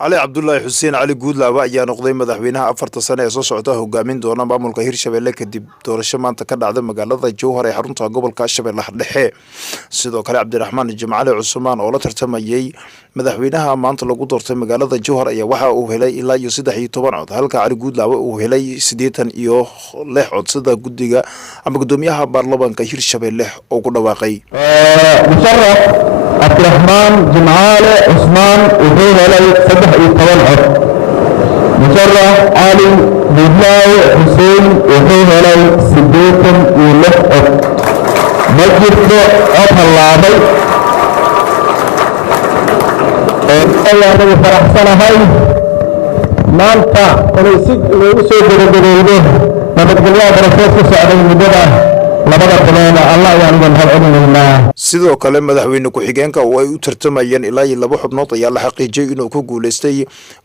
علي عبد الله حسين علي guudlawe ayaa noqday madaxweynaha 4 sano ee soo socda hogaamin doona maamulka hirshabelle kadib dorasho maanta ka dhacday magaalada jowhar ee xarunta gobolka hirshabelle dhexe sidoo kale cabdiraxmaan jimcaale cusmaan oo la tartamayay madaxweynaha maanta lagu doortay magaalada jowhar ayaa waxa uu helay ilaa 13 cod halka cali guudlawe uu helay 86 cod sida guddiga ama gudoomiyaha baarlamaanka hirshabelle oo ku dhawaaqay cabdiraxmaan jimcaale cusmaan wuxuu helay 13 cod musharax cali guudlawe xuseen wuxuu helay 86 cod ma jirto cod halaabay ayaanu faraxsanahay maanta inay si loogu soo gabagabowdo nabadgelyaha barashood ku socday muddada labada bilood Allah ayaan uga mahadcelinaynaa sidoo kale madaxweyne ku-xigeenka oo ay u tartamayeen ilaa 2 xubnood ayaa la xaqiijiyay inuu ku guuleystay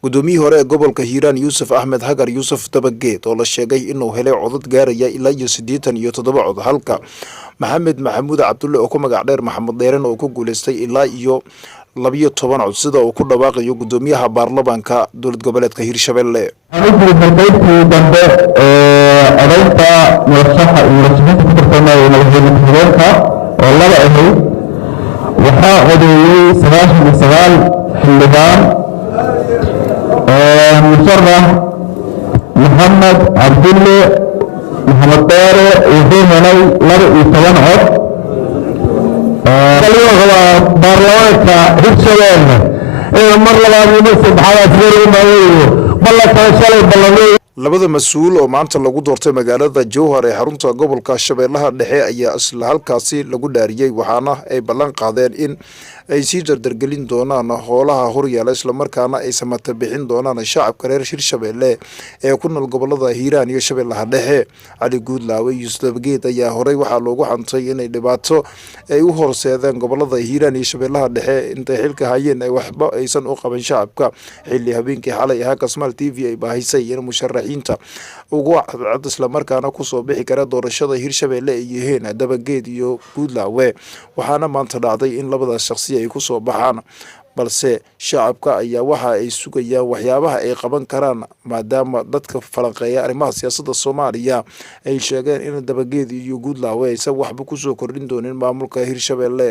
gudoomiyihii hore ee gobolka hiiraan yusuf ahmed hagar yusuf dabageed oo la sheegay inuu helay codad gaaraya ilaa 87 cod halka maxamed maxamuud cabdulle oo ku magac dheer maxamed dheeren oo ku guuleystay ilaa 12 cod sida uu ku dhawaaqayo gudoomiyaha baarlamaanka dowlad goboleedka hirshabelle dambe codaynta murashaxa iyo rasiidka ku tartamaya madaxweyne ku-xigeenka oo laba ahayd waxaa codeeyey 99 xildhibaan musharax maxamed cabdulle maxamed dheere wuxuu helay 12 cod baarlamaanka hirshabelle mar labaad iyo saddexaad labada mas'uul oo maanta lagu doortay magaalada jowhar ee xarunta gobolka shabeellaha dhexe ayaa isla halkaasi lagu dhaariyay waxaana ay ballan qaadeen in ay sii dardargelin doonaan howlaha horyaala isla markaana ay samata bixin doonaan shacabka reer hirshabelle ee ku nool gobolada hiiraan iyo shabeellaha dhexe cali guudlawe iyo dabageed ayaa horey waxaa loogu xantay inay dhibaato ay u horseedeen gobolada hiiraan iyo shabeellaha dhexe intay xilka hayeen ay waxba aysan u qaban shacabka xilli habeenkii xalay ahaa kasmaal TV ay baahisay in musharaxiinta ugu cad isla markaana ku soo bixi kara doorashada hirshabelle ay yihiin dabageed iyo guudlawe waxaana maanta dhacday in labada shakhsi ay ku soo baxaan balse shacabka ayaa waxa ay sugayaan waxyaabaha ay qaban karaan maadaama dadka falanqeeya arrimaha siyaasadda Soomaaliya ay sheegeen in dabageed iyo guudlawe aysan waxba ku soo kordhin doonin maamulka hirshabelle